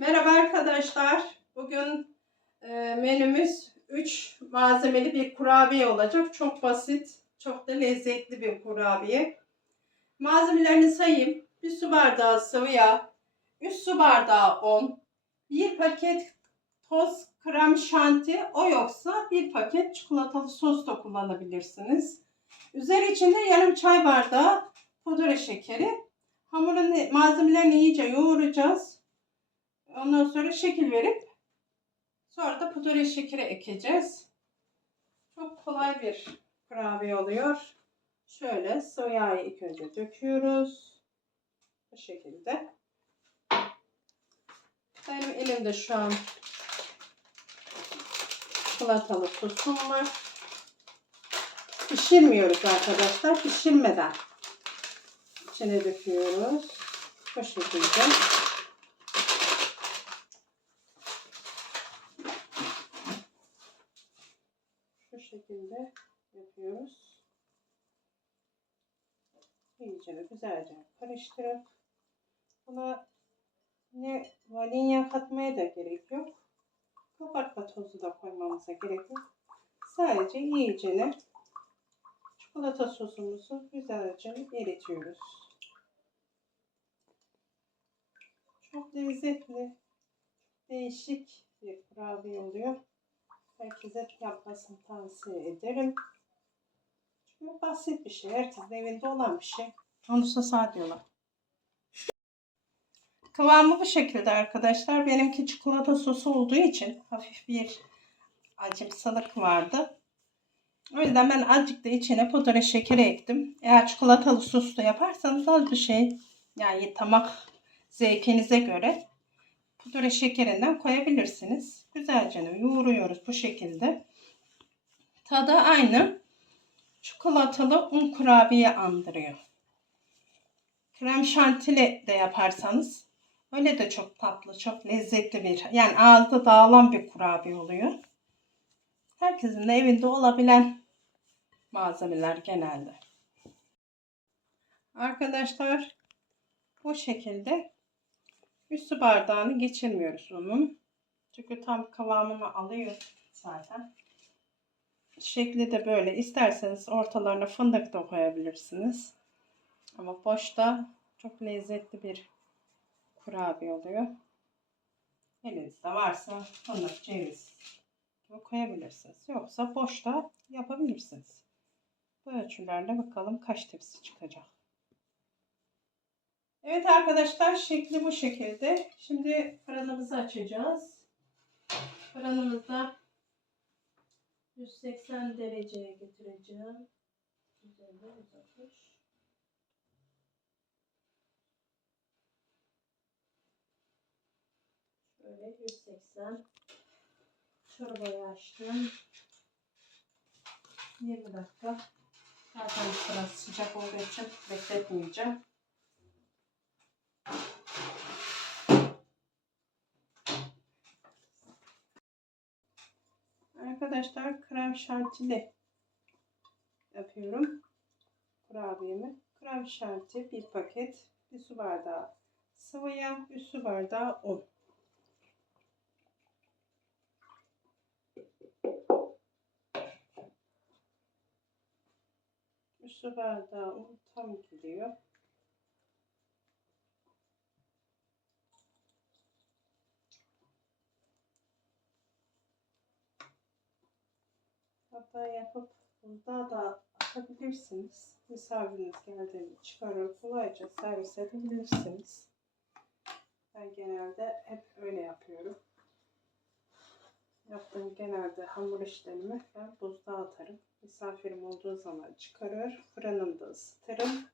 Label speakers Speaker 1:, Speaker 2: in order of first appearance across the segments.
Speaker 1: Merhaba arkadaşlar. Bugün e, menümüz 3 malzemeli bir kurabiye olacak. Çok basit, çok da lezzetli bir kurabiye. Malzemelerini sayayım. 1 su bardağı sıvı yağ, 3 su bardağı un, 1 paket toz krem şanti, o yoksa 1 paket çikolatalı sos da kullanabilirsiniz. Üzeri içinde yarım çay bardağı pudra şekeri. Hamurun malzemelerini iyice yoğuracağız. Ondan sonra şekil verip sonra da pudra şekeri ekeceğiz. Çok kolay bir kurabiye oluyor. Şöyle sıvı yağı ilk önce döküyoruz. Bu şekilde. Benim elimde şu an çikolatalı sosum var. Pişirmiyoruz arkadaşlar. Pişirmeden içine döküyoruz. Bu şekilde. Şekilde yapıyoruz. İyice güzelce karıştırıp buna ne vanilya katmaya da gerek yok. Kabartma tozu da koymamıza gerek yok. Sadece iyicene çikolata sosumuzu güzelce eritiyoruz. Çok lezzetli, değişik bir kurabiye oluyor. Herkese yapmasını tavsiye ederim. Çünkü basit bir şey. Herkesin evinde olan bir şey. Onu sade diyorlar. Kıvamı bu şekilde arkadaşlar. Benimki çikolata sosu olduğu için hafif bir acımsılık vardı. O yüzden ben azıcık da içine pudra şekeri ektim. Eğer çikolatalı sos da yaparsanız az bir şey yani tamak zevkinize göre pudra şekerinden koyabilirsiniz. Güzelce yoğuruyoruz bu şekilde. Tadı aynı çikolatalı un kurabiye andırıyor. Krem şantili de yaparsanız öyle de çok tatlı, çok lezzetli bir yani ağızda dağılan bir kurabiye oluyor. Herkesin de evinde olabilen malzemeler genelde. Arkadaşlar bu şekilde üstü bardağını geçirmiyoruz onun. Çünkü tam kıvamını alıyor zaten. Şekli de böyle. İsterseniz ortalarına fındık da koyabilirsiniz. Ama boşta çok lezzetli bir kurabiye oluyor. Elinizde varsa fındık, ceviz gibi koyabilirsiniz. Yoksa boşta yapabilirsiniz. Bu ölçülerle bakalım kaç tepsi çıkacak. Evet arkadaşlar şekli bu şekilde. Şimdi fırınımızı açacağız. Fırınımızda 180 dereceye getireceğim. 150, 160. Şöyle 180. Çorbayı açtım. 20 dakika. Zaten biraz sıcak olduğu için bekletmeyeceğim. Arkadaşlar krem şantili yapıyorum. Kurabiyemi. Krem şanti bir paket. Bir su bardağı sıvı yağ. Bir su bardağı un. Bir su bardağı un tam gidiyor. Hatta yapıp buzluğa da atabilirsiniz. Misafiriniz geldiğinde çıkarıp kolayca servis edebilirsiniz. Ben genelde hep öyle yapıyorum. Yaptığım genelde hamur işlerimi ben buzluğa atarım. Misafirim olduğu zaman çıkarır, fırınımda ısıtırım.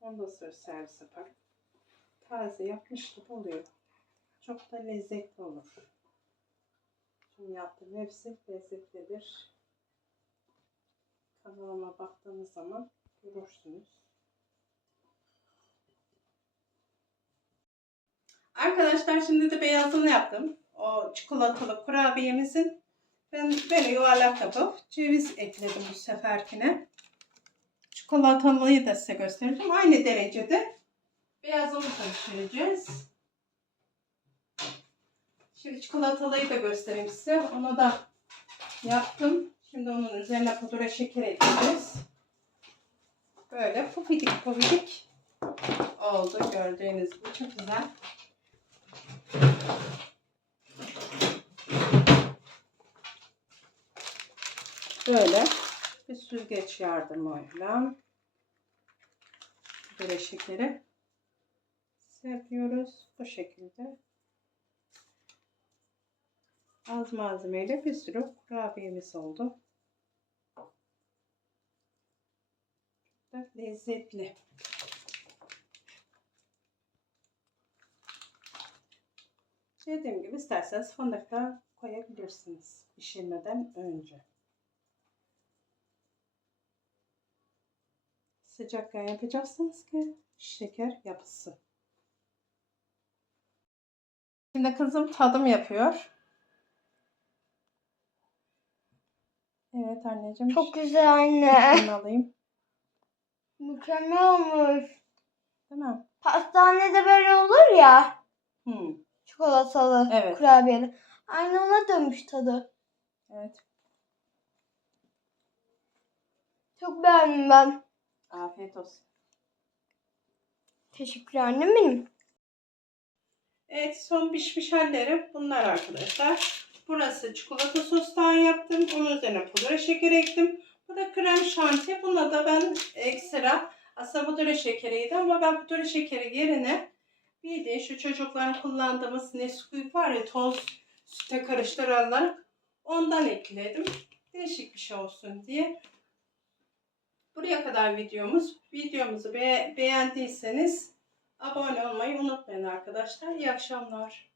Speaker 1: Ondan sonra servis yaparım. Taze yapmış gibi oluyor. Çok da lezzetli olur. Şimdi yaptığım hepsi lezzetlidir. Kanalıma baktığınız zaman görürsünüz. Arkadaşlar şimdi de beyazını yaptım. O çikolatalı kurabiyemizin. Ben böyle yuvarlak yapıp ceviz ekledim bu seferkine. Çikolatalıyı da size göstereceğim. Aynı derecede beyazını da pişireceğiz. Şimdi çikolatalıyı da göstereyim size. Onu da yaptım. Şimdi onun üzerine pudra şeker ekleyeceğiz. Böyle pufidik pufidik oldu gördüğünüz gibi. Çok güzel. Böyle bir süzgeç yardımıyla böyle şekeri serpiyoruz. Bu şekilde az malzemeyle bir sürü kurabiyemiz oldu. Çok lezzetli. Dediğim gibi isterseniz fındık da koyabilirsiniz pişirmeden önce. Sıcakken yapacaksınız ki şeker yapısı. Şimdi kızım tadım yapıyor. Evet anneciğim.
Speaker 2: Çok güzel anne.
Speaker 1: Şunu alayım.
Speaker 2: Mükemmel olmuş.
Speaker 1: Değil mi?
Speaker 2: Pastanede böyle olur ya.
Speaker 1: Hmm.
Speaker 2: Çikolatalı
Speaker 1: Evet.
Speaker 2: kurabiyeli. Aynı ona dönmüş tadı.
Speaker 1: Evet.
Speaker 2: Çok beğendim ben.
Speaker 1: Afiyet olsun.
Speaker 2: Teşekkür annem benim.
Speaker 1: Evet son pişmiş halleri bunlar arkadaşlar. Burası çikolata sostan yaptım. Onun üzerine pudra şekeri ektim. Bu da krem şanti. Buna da ben ekstra aslında pudra şekeriydi ama ben pudra şekeri yerine bildiğin şu çocukların kullandığımız Nesquik var ya toz süte karıştıranlar ondan ekledim. Değişik bir şey olsun diye. Buraya kadar videomuz. Videomuzu be- beğendiyseniz abone olmayı unutmayın arkadaşlar. İyi akşamlar.